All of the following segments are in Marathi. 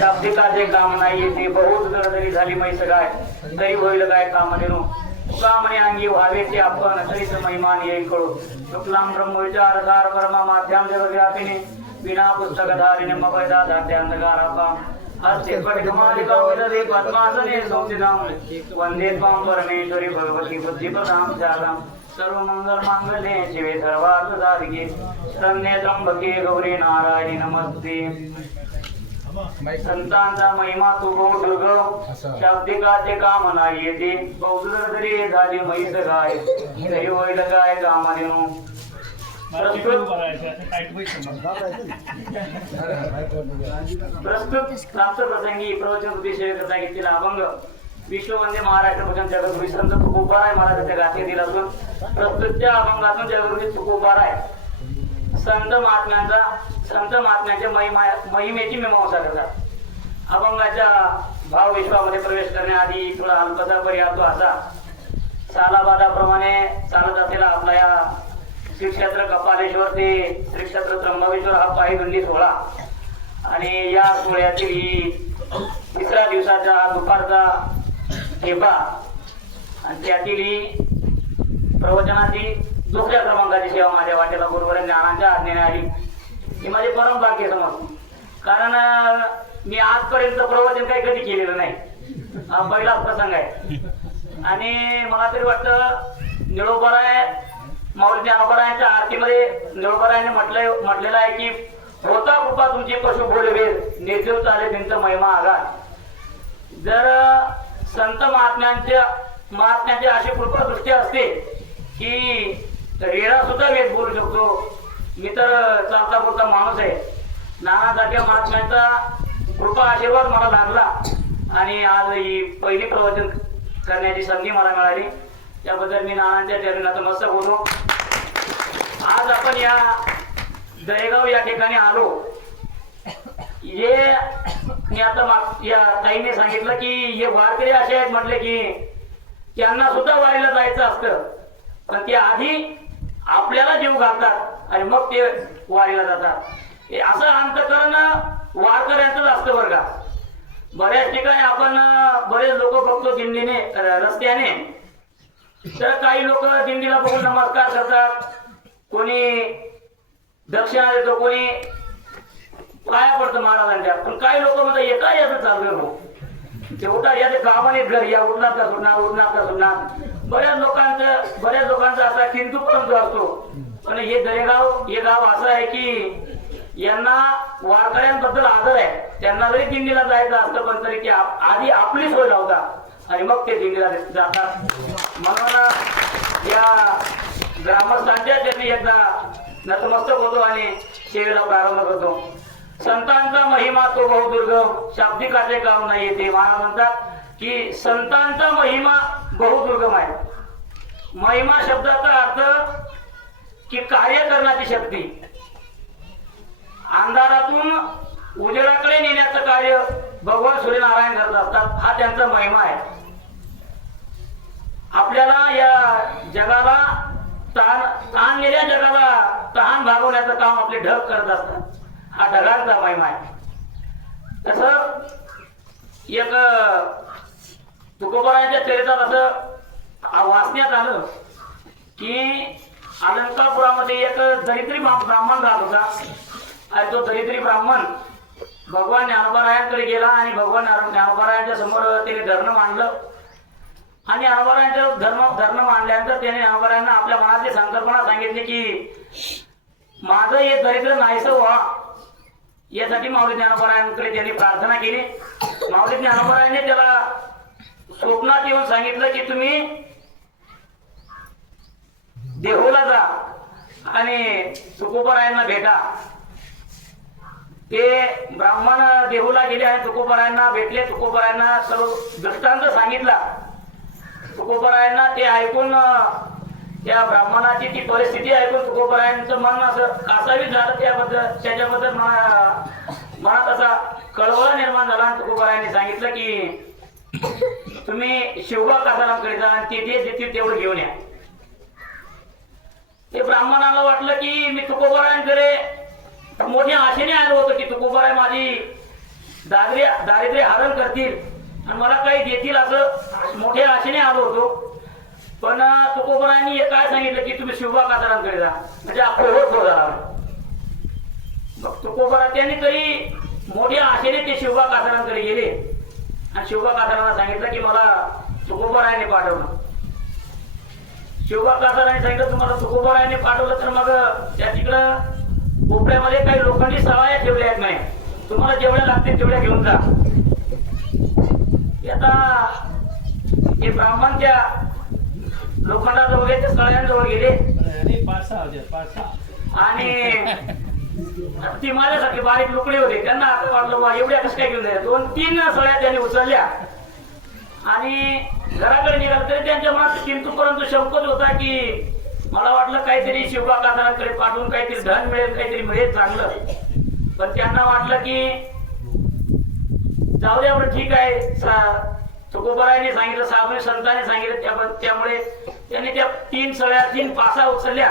शाब्दिकाचे काम नाही येते बहुत जरी झाली मैस गाय तरी होईल काय काम देणू कामने अंगी व्हावे ते आपण तरीच महिमान येईल कळू शुक्लाम ब्रह्म विचार सार परमा माध्यम जगव्यापिने विना पुस्तकधारिणे मगदा धात्यांधकारापा हस्ते पटकमालिका विदधे पद्मासने संस्थितां वंदे त्वां परमेश्वरी भगवती बुद्धिप्रदां शारदां सर्वमंगल मांगल्ये शिवे सर्वार्थ साधिके शरण्ये त्र्यंबके गौरी नारायणी नमस्ते। संतांचा महिमा तू बहु दुर्गम शाब्दिकाचे काम नाही येते बहुदूर जरी झाली म्हैस गाय तरी होईल काय काम देणू प्रस्तुत प्राप्त प्रसंगी प्रवचन उद्देश करता घेतलेला अभंग विश्ववंदे महाराष्ट्र भजन जगद्गुरू संत तुकोबाराय महाराजांच्या गाथेतील असून प्रस्तुतच्या अभंगातून जगद्गुरू तुकोबाराय संत महात्म्यांच्या महिमेची मीमांसा करतात। अभंगाच्या भाव विश्वामध्ये प्रवेश करण्याआधी थोडा अल्पसा पर्याय असा सालाबादाप्रमाणे चालत असलेला आपला या श्री क्षेत्र कपालेश्वर ते श्री क्षेत्र त्र्यंबकेश्वर हा पायी सोहळा आणि या सोहळ्यातील ही तिसऱ्या दिवसाचा दुपारचा ठेपा आणि त्यातील ही प्रवचनाची दुसऱ्या क्रमांकाची सेवा माझ्या वाटेला गुरुवर ज्ञानाच्या आज्ञेने आली ही माझी परम भाग्य समज कारण मी आजपर्यंत प्रवचन काही कधी केलेलं नाही हा पहिलाच प्रसंग आहे आणि मला तरी वाटतं निळोबराय माऊली ज्ञानोबरायांच्या आरतीमध्ये निळोबरायाने म्हटलेलं आहे की होता कृपा तुमची पशु बोलवे निर्जीव चाले भिंत महिमा आघात जर संत महात्म्यांची अशी कृपा दृष्टी असते की रेडा सुद्धा वेद बोलू शकतो मी तर चालता बोलता माणूस आहे नाना जात्या महात्म्यांचा कृपा आशीर्वाद मला लागला आणि आज ही पहिली प्रवचन करण्याची संधी मला मिळाली त्याबद्दल मी नानांच्या चरणात नतमस्तक होतो। आज आपण या दहेगाव या ठिकाणी आलो हे मी आता या ताईने सांगितलं की हे वारकरी असे आहेत म्हटले की त्यांना सुद्धा वारीला जायचं असतं पण ते आधी आपल्याला जीव घालतात आणि मग ते वारीला जातात असं अंतकरण वारकऱ्यांचंच असतं बरं का। बऱ्याच ठिकाणी आपण बरेच लोक बघतो दिंडीने रस्त्याने तर काही लोक दिंडीला बघून नमस्कार करतात कोणी दक्षिणा देतो कोणी पाया पडतं महाराजांच्या पण काही लोक म्हणतात एका याचं चाललं ते उठा या कामाने घर या उठणार का सुटणार बऱ्याच लोकांचा असा किंतु परंतु असतो पण हे दरेगाव हे गाव असं आहे की यांना वारकऱ्यांबद्दल आदर आहे त्यांना जरी दिंडीला जायचं असतं पण तरी ते आधी आपली सोय लावतात आणि मग ते दिंडीला जातात म्हणून या ग्रामस्थांच्या त्यांनी एकदा नतमस्तक होतो आणि सेवेला प्रारंभ करतो। संतांचा महिमा तो बहुदुर्गम शाब्दिकाचे काम नाही येते महाराज म्हणतात की संतांचा महिमा बहुदुर्गम आहे। महिमा शब्दाचा अर्थ की कार्य करण्याची शक्ती अंधारातून उजेडाकडे नेण्याचं कार्य भगवान सूर्यनारायण करत असतात हा त्यांचा महिमा आहे। आपल्याला या जगाला ताणलेल्या जगाला तहान भागवण्याचं काम आपले ढग करत असतात हा ढगांचा महिमा आहे। तसं एक तुकोबारायांच्या चरित्रात असं वाचण्यात आलं की अलंकापुरामध्ये एक दरिद्री ब्राह्मण राहत होता आणि तो दरिद्री ब्राह्मण भगवान ज्ञानोबारायांकडे गेला आणि भगवान ज्ञानोबारायांच्या समोर त्याने धरणं मांडलं आणि ज्ञानोबारायांचं धरणं मांडल्यानंतर त्याने ज्ञानोबारायांना आपल्या मनातली संकल्पना सांगितली की माझं हे दरिद्र नाहीसं व्हा यासाठी माऊली ज्ञानोबारायांकडे त्यांनी प्रार्थना केली। माऊली ज्ञानोबारायांनी त्याला स्वप्नात येऊन सांगितलं की तुम्ही देहूला जा आणि तुकोबारायांना भेटा। ते ब्राह्मण देहूला गेले आणि तुकोबारायांना भेटले तुकोबारायांना सर्व दृष्टांत सांगितला तुकोबारायांना ते ऐकून त्या ब्राह्मणाची ती परिस्थिती ऐकून तुकोबारायांचं मन असं कासावीस झालं त्याच्याबद्दल मनात असा कळवळा निर्माण झाला आणि तुकोबारायांनी सांगितलं की तुम्ही शिवबा कासारांकडे जा आणि ते जे देतील तेवढं घेऊन या। ते ब्राह्मणाला वाटलं की मी तुकोबारायांकडे मोठ्या आशेने आलो होतो की तुकोबाराय माझी दारिद्र्य हरण करतील आणि मला काही देतील असं मोठ्या आशेने आलो होतो. पण तुकोबरायांनी हे काय सांगितलं की तुम्ही शिवबा कासारांकडे जा, म्हणजे आपलं होत झाला. मग तुकोबरा त्यांनी तरी मोठ्या आशेने ते शिवबा कासारांकडे गेले आणि शिवबा कासारांना सांगितलं की मला तुकोबरायांनी पाठवलं. शिवबा कासारांनी सांगितलं तुम्हाला तुकोबरायांनी पाठवलं तर मग त्या तिकडं कोपऱ्यामध्ये काही लोखंडी सवाया ठेवल्या आहेत नाही, तुम्हाला जेवढ्या लागतील तेवढ्या घेऊन जा. आता हे ब्राह्मण त्या लोखंडाजवळ गेले, त्या सळ्यांजवळ गेले आणि ती माझ्यासाठी बारीक लुकडे होते, त्यांना आता वाटलं बा एवढ्या कसं काय घेऊन जायचं. 2-3 सळ्या त्यांनी उचलल्या आणि घराकडे निघाल तरी त्यांच्या मनात किंतु परंतु शंकच होता की मला वाटलं काहीतरी शिवबा कासारांकडे पाठवून काहीतरी धन मिळेल, काहीतरी मिळेल चांगलं. पण त्यांना वाटलं की जाऊ दे एवढं ठीक आहे, तुकोबरायांनी सांगितलं, साधू संतांनी सांगितलं, त्यामुळे त्यांनी त्या 3 पासा उचलल्या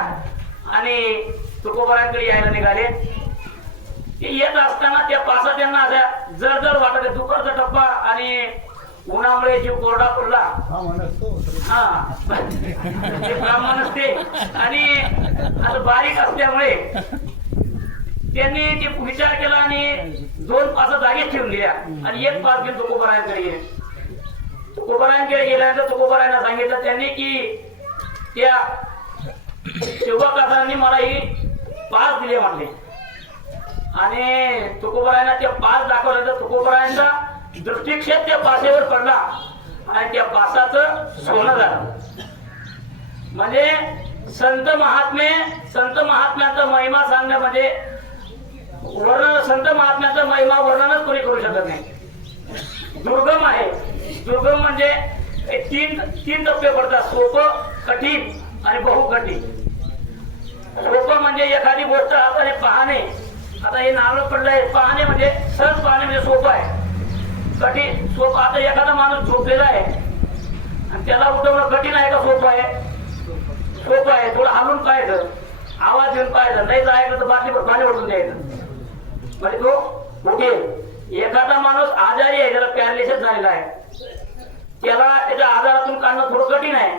आणि तुकोबरायांकडे यायला निघाले. येत असताना त्या पासा त्यांना अशा जर वाटत, दुपारचा टप्पा आणि उन्हामुळे जीव कोरडा पडला. हा ते ब्राह्मण असते आणि असं बारीक असल्यामुळे त्यांनी ते विचार केला आणि 2 पासा जागेत ठेवून दिल्या आणि 1 पास घेऊन तुकोबरायांकडे गेले. तुकोबरायांकडे गेल्यानंतर तुकोबरायांना सांगितलं त्यांनी की त्या शिवबा कासारांनी मला ही पास दिले म्हटले आणि तुकोबरायांना त्या पास दाखवल्यानंतर तुकोबरायांचा दृष्टिक्षेप त्या पासेवर पडला आणि त्या पासाचं सोनं झालं. म्हणजे संत महात्म्याचा महिमा सांगण्यामध्ये संत महात्म्याचा महिमा वर्णनच कोणी करू शकत नाही. दुर्गम आहे. दुर्गम म्हणजे 3 टप्पे पडतात, सोपं, कठीण आणि बहुकठीण. सोपं म्हणजे एखादी गोष्ट हाताने पाहणे, आता हे नारळ पडलंय, पाहणे म्हणजे सहज पाहणे म्हणजे सोपं आहे. कठीण सोपं, आता एखादा माणूस झोपलेला आहे आणि त्याला उठवणं कठीण आहे का सोपं आहे? सोपं आहे. थोडं हलून पाहायचं, आवाज देऊन पाहायचं, नाही जायचं तर बाटलीवर पाणी ओढून द्यायचं म्हणजे तो उठेल. एखादा माणूस आजारी आहे, त्याला पॅरालिसिस झालेला आहे, त्याला त्याच्या आजारातून काढणं थोडं कठीण आहे.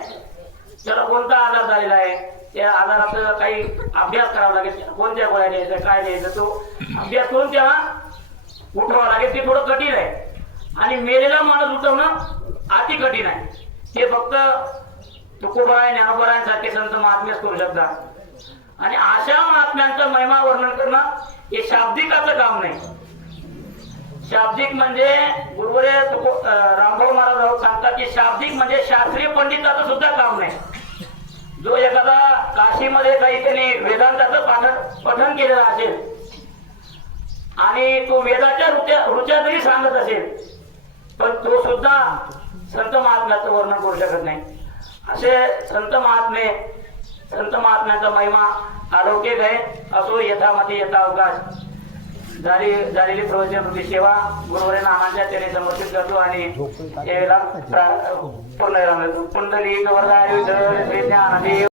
त्याला कोणता आजार झालेला आहे, त्या आजाराचा काही अभ्यास करावा लागेल, कोणत्या गोळ्या द्यायचं, काय द्यायचं, तो अभ्यास करून त्याला उठवावं लागेल, ते थोडं कठीण आहे. आणि मेलेला माणूस उठवणं अति कठीण आहे. ते फक्त तुकोबराय ज्ञानोबरायांसारखे संत महात्मेच करू शकतात. आणि अशा महात्म्यांचं महिमा वर्णन करणं हे शाब्दिकाचं काम नाही. शाब्दिक म्हणजे गुरुवरे रामभाऊ महाराज सांगतात की शाब्दिक म्हणजे शास्त्रीय पंडिताचं सुद्धा काम नाही. जो एखादा काशीमध्ये काही त्यांनी वेदांताचं पठण केलेलं असेल आणि तो वेदाच्या रुच्या जरी सांगत असेल पण तो सुद्धा संत महात्म्याचं वर्णन करू शकत नाही. असे संत महात्म्याचा महिमा अलौकिक आहे. असो यथामती यथावकाश. झालेली प्रवचनाची सेवा गुरुवरे नामांच्या त्याने समर्पित करतो आणि त्यावेळेला पूर्ण पुंडलिक वरदारी श्री ज्ञानदेव